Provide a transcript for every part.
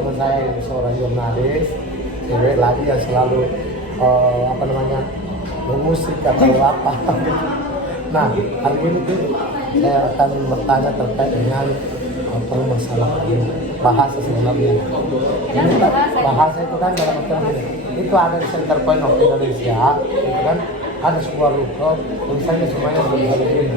teman saya seorang jurnalis cewek lagi yang selalu mengusik atau apa gitu. Nah, hari ini tuh saya akan bertanya terkait dengan permasalahan bahasa sebenarnya. Ini kan, bahasa itu kan dalam artian gini, itu ada di Center Point of Indonesia, itu kan ada sebuah ruko, tulisannya semuanya tulisan Cina.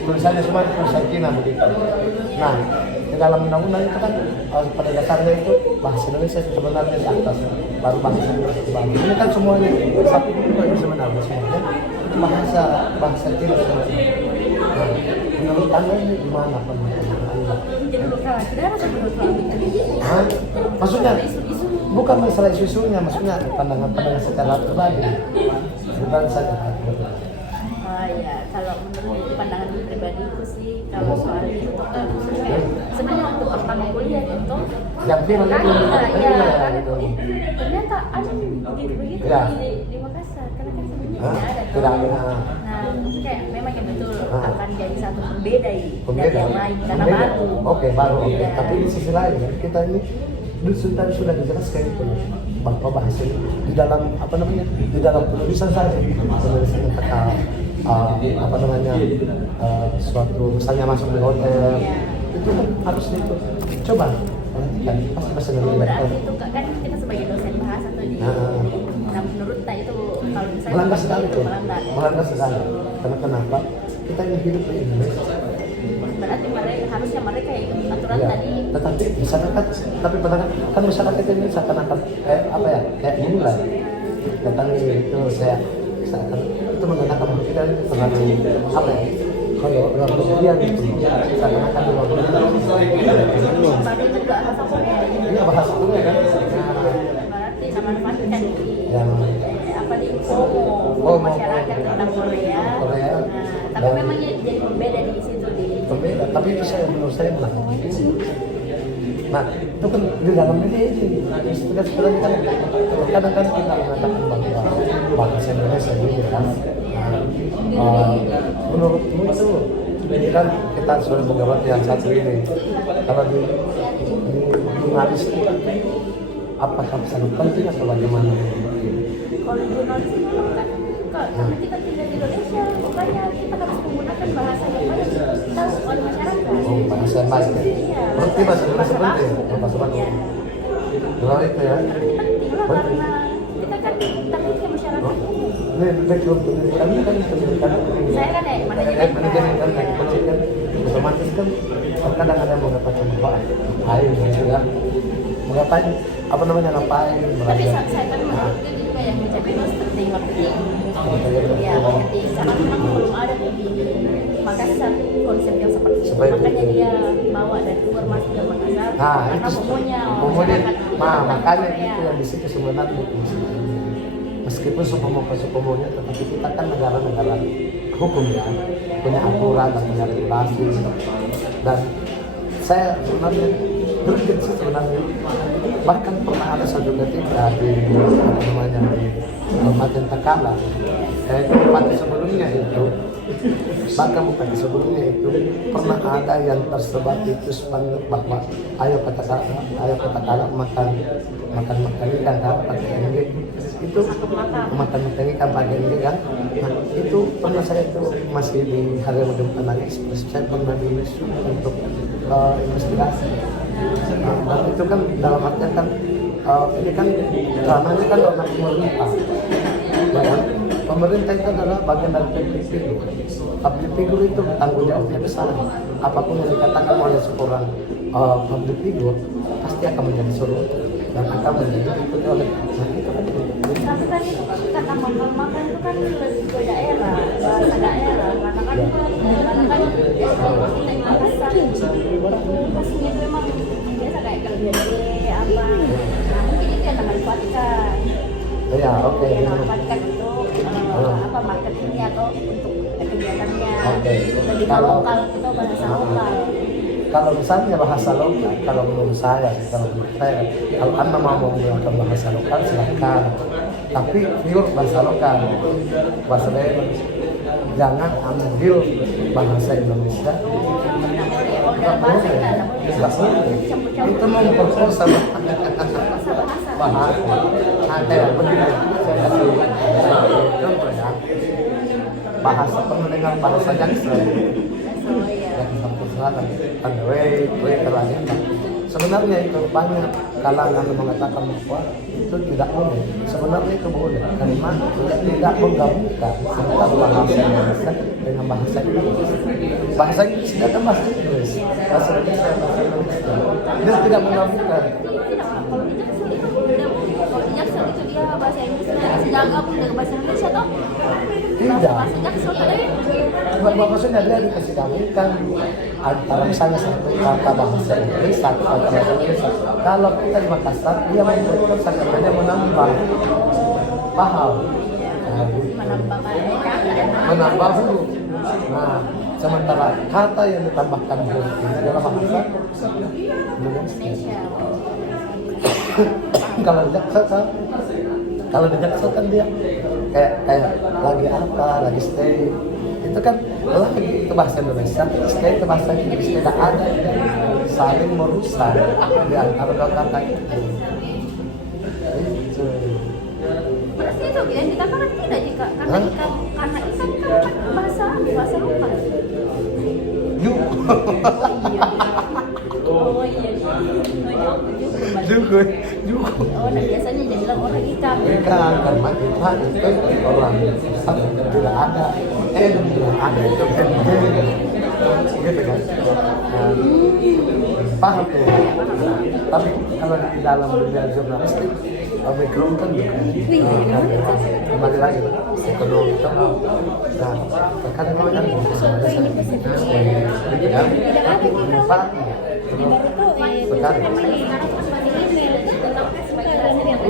Tulisannya semua tulisan Cina begitu. Nah, di dalam undang-undang itu kan pada dasarnya itu bahasa Indonesia sebenarnya di atas, baru bahasa Indonesia di bawah. Ini kan semuanya satu ruko ini sebenarnya semuanya bahasa Cina sebenarnya. Nah, menurut Anda ini gimana pendapat Anda? Maksudnya bukan masalah isu-isunya, maksudnya pandangan-pandangan secara pribadi, bukan saja. Ya, kalau menurut pandangan pribadiku sih, kalau soal itu sebenarnya waktu pertama kuliah itu yang viral itu ternyata ada begitu ya. di Makassar, karena kan sebenarnya tidak ada. Nah, kayak memang yang betul akan jadi satu pembeda Pembeda yang lain karena baru. Oke, baru. Ya. Tapi di sisi lain kan kita ini sudah dijelaskan itu bahwa bahasa di dalam di dalam penulisan saja, penulisan kata suatu misalnya masuk di hotel itu kan harusnya itu coba kan pasti bahasa Indonesia. Berarti itu kan kita sebagai dosen bahasa tuh nah menurut saya itu kalau misalnya melanggar sekali tuh, melanggar sekali. So, Karena kenapa? Kita ini hidup di Indonesia. berarti harusnya mereka ikut aturan Ya, tadi. tetapi masyarakat, kan masyarakat ini seakan-akan kayak mulai tentang itu saya akan itu menggunakan kita ini terlalu kalau luar biasa gitu seakan-akan luar biasa. Baru itu juga bahasa Korea. Ini bahasa Korea kan? Berarti sama manfaatkan Yang FOMO masyarakat tentang Korea. Korea. Tapi memang jadi berbeda di situ Berbeda, tapi itu menurut saya melakukan itu. Nah, itu kan di dalam ini sebenarnya kan kadang-kadang kita mengatakan bahwa bahasa Indonesia ini kan. Menurutmu itu kan kita sudah menjawab yang satu ini. Kalau di jurnalistik apakah sangat penting atau bagaimana? Kalau jurnalistik kan kita tinggal di Indonesia, makanya kita harus menggunakan bahasa yang baik tahu oleh masyarakat. Bahasa yang baik. Berarti bahasa Indonesia penting. Bahasa penting. Kalau itu ya. Karena kita kan takut ke masyarakat umum. Ini background pendidikan ini kan pendidikan. Saya kan manajemen kan pendidikan otomatis kan terkadang ada yang mengatakan bahwa air gitu ya. Mengapain ngapain? Tapi saya kan menurutku juga yang mencapai itu seperti marketing. Ya, marketing. Karena memang belum ada di Makassar konsep yang seperti itu. Makanya dia bawa dari luar masuk ke Makassar. Nah, karena itu umumnya makanya itu yang di situ sebenarnya. Meskipun suku-sumunya, tetapi kita kan negara-negara hukum ya, punya aturan dan punya regulasi. Dan saya sebenarnya berpikir sih sebenarnya bahkan pernah ada satu ketika di Kabupaten Takala, bupati sebelumnya itu, bahkan bupati sebelumnya itu pernah ada yang tersebar itu spanduk bahwa ayo katakanlah makan ikan kan pakai ini itu makan ikan pakai ini kan. Nah itu pernah saya itu masih di hari depan lagi saya pernah diulis untuk investigasi. Dan itu kan dalam artian kan ini kan ranahnya kan ranah pemerintah. Bahkan pemerintah itu adalah bagian dari public figure. Public figure itu tanggung jawabnya besar. Apapun yang dikatakan oleh seorang public figure pasti akan menjadi solusi dan akan menjadi diikuti oleh tapi kan itu kata makan itu kan lebih ke daerah, bahasa daerah. Karena kan kita Makassar pastinya itu memang biasa kayak kerja apa. Nah mungkin itu yang memanfaatkan. Ya oke. Memanfaatkan untuk marketingnya atau untuk kegiatannya. Lebih lokal itu bahasa lokal. Kalau misalnya bahasa lokal, kalau menurut saya, kalau Anda mau menggunakan bahasa lokal silakan. Tapi pure bahasa lokal, bahasa daerah. Jangan ambil bahasa Indonesia dalam bahasa kita nggak boleh. Nggak boleh. Campur-campur. Itu mau memperkosa Bahasa. bahasa. Ada yang begini, saya kasih contoh ya. Bahasa pernah dengar bahasa Jackson. Oh iya. Yang satu selatan, terakhir. Sebenarnya itu banyak kalangan yang mengatakan bahwa itu tidak boleh. Sebenarnya itu boleh karena tidak menggabungkan antara bahasa Indonesia dengan bahasa Inggris. Bahasa Inggris dan bahasa Inggris, bahasa Indonesia, bahasa Indonesia. Dia tidak menggabungkan. Kalau di Jackson itu kalau di Jackson itu dia bahasa Inggris sudah gabung dengan bahasa Indonesia toh. Tidak. Bahasa Jackson ada. Maksudnya dia dikasih gabungkan antara misalnya satu kata bahasa Inggris, satu kata bahasa Indonesia. Kalau kita di Makassar, dia memperkosa karena dia menambah paham. Menambah huruf. Nah, sementara kata yang ditambahkan huruf ini adalah bahasa Indonesia. Kalau di Jaksel kan dia kayak lagi apa, lagi stay, itu kan lagi itu bahasa Indonesia, stay itu bahasa Inggris. Tidak ada saling merusak di antara dua kata itu. Berarti itu yang dikatakan tidak jika karena ikan kan bahasa lokal. Yuk. Oh iya. Juga. Oh, nah biasanya jadi bilang orang ikan. Ikan karena ikan itu orang tidak ada tidak ada itu gitu kan. Nah, paham ya. Tapi kalau di dalam dunia jurnalistik background kan kembali lagi ekonomi itu. Nah, terkadang kan bisa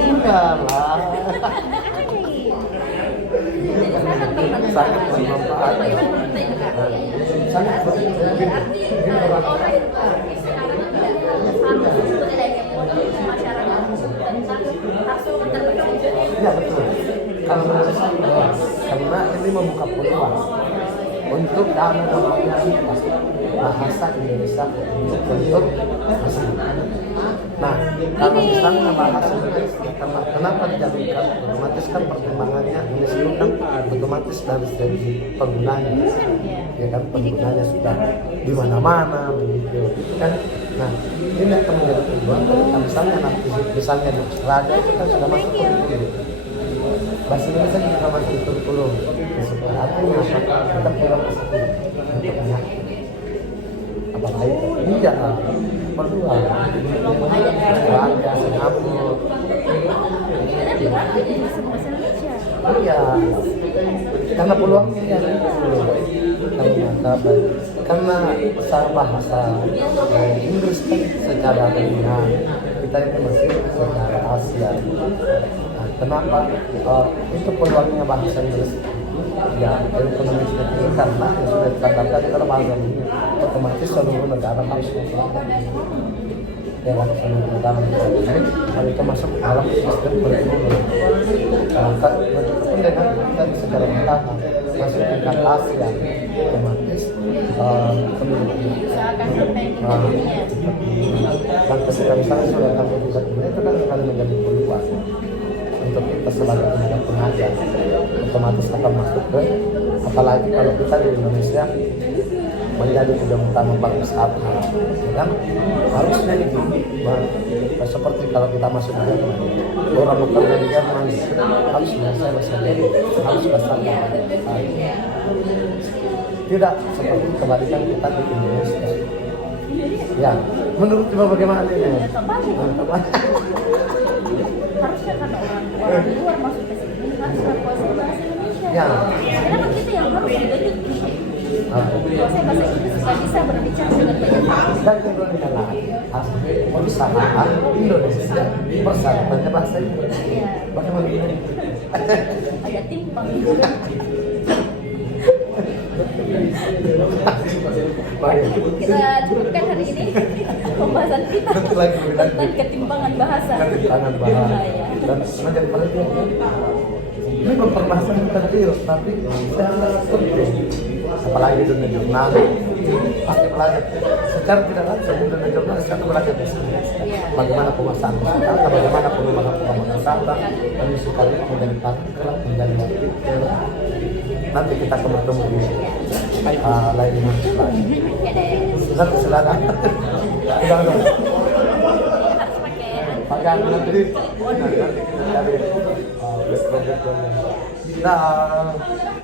enggak lah. Sangat bermanfaat. Sangat bermanfaat. Ya betul. Karena ini membuka peluang untuk dalam bahasa Indonesia untuk asli. Nah, kalau misalnya bahasa Indonesia, kenapa dijadikan otomatis kan pertimbangannya Indonesia kan otomatis dari segi penggunanya, ya kan penggunanya sudah di mana-mana begitu kan. Nah, ini akan menjadi peluang ketika misalnya nanti misalnya di Australia itu kan sudah masuk kurikulum. Bahasa Indonesia juga masuk kurikulum. Artinya kita pulang ke situ untuk menyakit. Apalagi iya peluang Australia, Singapura. Iya, karena peluangnya ya karena besar bahasa Inggris kan secara dunia kita itu masih secara Asia. Nah, kenapa itu peluangnya bahasa Inggris? Ya, ekonomi seperti ini karena yang sudah dikatakan adalah bahasa dunia. Otomatis seluruh negara harus menggunakan ya kan, seluruh negara menggunakan hal itu masuk dalam sistem kurikulum. Maka pun dengan kita secara utama masuk tingkat Asia, otomatis penduduknya. Dan ketika misalnya sudah sampai tingkat dunia itu kan akan menjadi peluang untuk kita sebagai tenaga pengajar otomatis akan masuk ke, apalagi kalau kita di Indonesia menjadi tujuan utama pariwisata, ya kan harusnya itu seperti kalau kita masuk ke Jerman, orang bekerja di Jerman harus menguasai bahasa Jerman, harus bahasa tidak seperti kebalikan kita di Indonesia. Ya, menurut Ibu bagaimana ini? Harusnya kan orang luar masuk ke sini harus menguasai bahasa Indonesia. Ya. Karena kita yang harus dididik menguasai bahasa Inggris supaya bisa berbicara dengan banyak orang. Dan kedua adalah perusahaan Indonesia persyaratannya bahasa Inggris. Iya. Bagaimana ini? Ada timpang. Baik. Kita cukupkan hari ini pembahasan kita tentang ketimpangan bahasa. Ketimpangan bahasa. Dan menjadi penelitian. Ini mempermasalahkan detail, tapi sangat penting. Apalagi dunia jurnal. pasti belajar. Secara tidak langsung dunia jurnalis kan belajar di sini. Bagaimana pemasaran data, bagaimana pengembangan data, dan sekali menjadi partner, menjadi marketer. Nanti kita akan bertemu di lain hari lagi. Nanti silakan. Udah. Harus pakai nanti kita cari project-project. Nah.